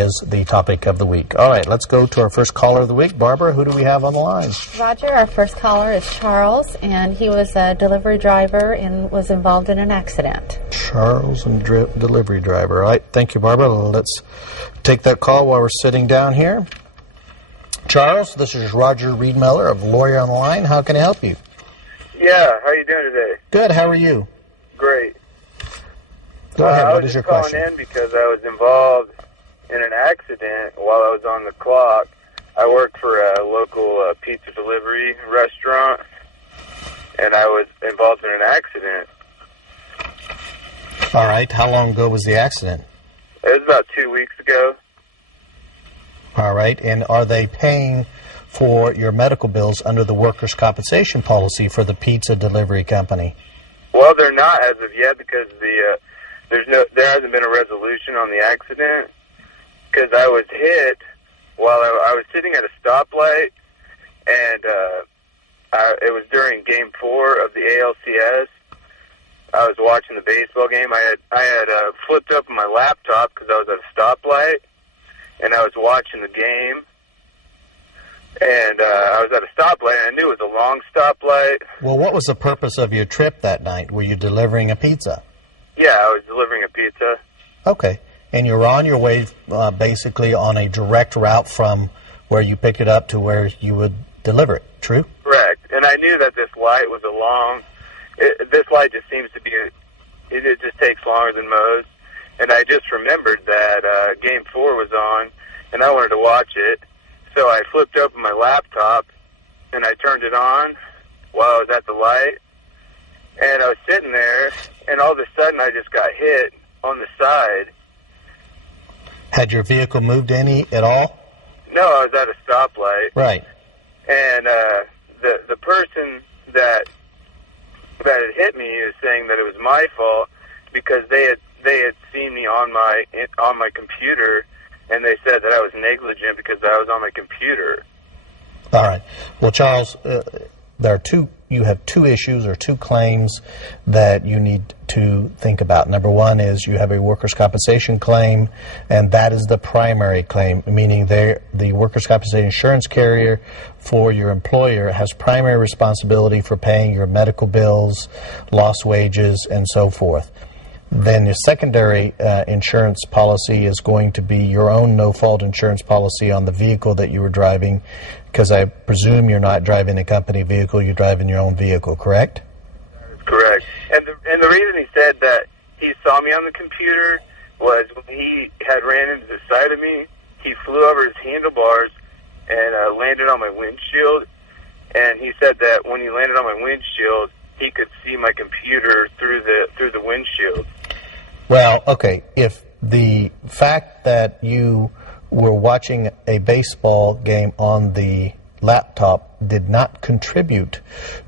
is the topic of the week. All right, let's go to our first caller of the week. Barbara, who do we have on the line? Roger, our first caller is Charles, and he was a delivery driver and was involved in an accident. Charles and delivery driver. All right, thank you, Barbara. Let's take that call while we're sitting down here. Charles, this is Roger Reed-Miller of Lawyer on the Line. How can I help you? Yeah, how are you doing today? Good, how are you? Great. Go ahead, what is your question? I was just calling in because I was involved in an accident while I was on the clock. I worked for a local pizza delivery restaurant, and I was involved in an accident. All right, how long ago was the accident? It was about 2 weeks ago. All right, and are they paying for your medical bills under the workers' compensation policy for the pizza delivery company? Well, they're not as of yet because there hasn't been a resolution on the accident, because I was hit while I was sitting at a stoplight, and it was during Game 4 of the ALCS. I was watching the baseball game. I had flipped up my laptop because I was at a stoplight, and I was watching the game. And I was at a stoplight, and I knew it was a long stoplight. Well, what was the purpose of your trip that night? Were you delivering a pizza? Yeah, I was delivering a pizza. Okay. And you were on your way basically on a direct route from where you picked it up to where you would deliver it, true? Correct. And I knew that this light was this light just seems to be, it just takes longer than most. And I just remembered that Game 4 was on, and I wanted to watch it. So I flipped open my laptop, and I turned it on while I was at the light. And I was sitting there, and all of a sudden I just got hit on the side. Had your vehicle moved any at all? No, I was at a stoplight. Right. And the person that had hit me is saying that it was my fault because they had seen me on my computer, and they said that I was negligent because I was on my computer. All right. Well, Charles, you have two issues or two claims that you need to think about. Number one is you have a workers' compensation claim, and that is the primary claim, meaning the workers' compensation insurance carrier for your employer has primary responsibility for paying your medical bills, lost wages, and so forth. Then your secondary insurance policy is going to be your own no-fault insurance policy on the vehicle that you were driving, because I presume you're not driving a company vehicle, you're driving your own vehicle, correct? That's correct. And the reason he said that he saw me on the computer was when he had ran into the side of me, he flew over his handlebars and landed on my windshield. And he said that when he landed on my windshield, he could see my computer through the windshield. Well, okay, if the fact that you were watching a baseball game on the laptop did not contribute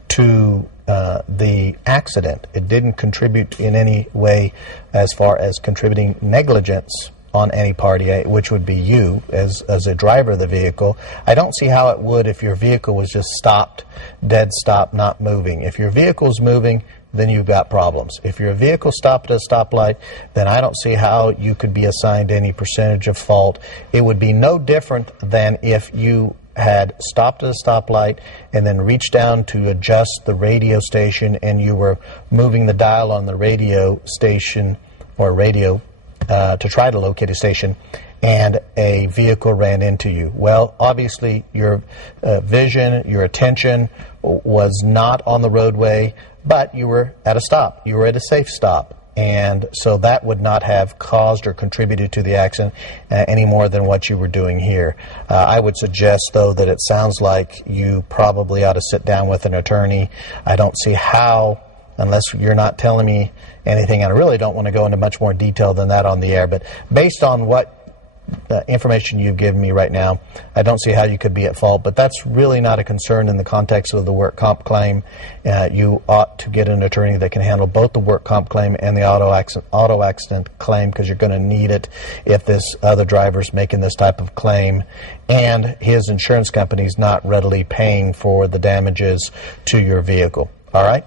to the accident, it didn't contribute in any way as far as contributing negligence on any party, which would be you as a driver of the vehicle, I don't see how it would if your vehicle was just stopped, dead stop, not moving. If your vehicle's moving, then you've got problems. If your vehicle stopped at a stoplight, then I don't see how you could be assigned any percentage of fault. It would be no different than if you had stopped at a stoplight and then reached down to adjust the radio station and you were moving the dial on the radio station or radio to try to locate a station, and a vehicle ran into you. Well, obviously your vision, your attention was not on the roadway, but you were at a stop. You were at a safe stop. And so that would not have caused or contributed to the accident any more than what you were doing here. I would suggest, though, that it sounds like you probably ought to sit down with an attorney. I don't see how, unless you're not telling me anything, and I really don't want to go into much more detail than that on the air, but based on what information you've given me right now, I don't see how you could be at fault, but that's really not a concern in the context of the work comp claim. You ought to get an attorney that can handle both the work comp claim and the auto accident claim, because you're going to need it if this other driver's making this type of claim and his insurance company's not readily paying for the damages to your vehicle. All right?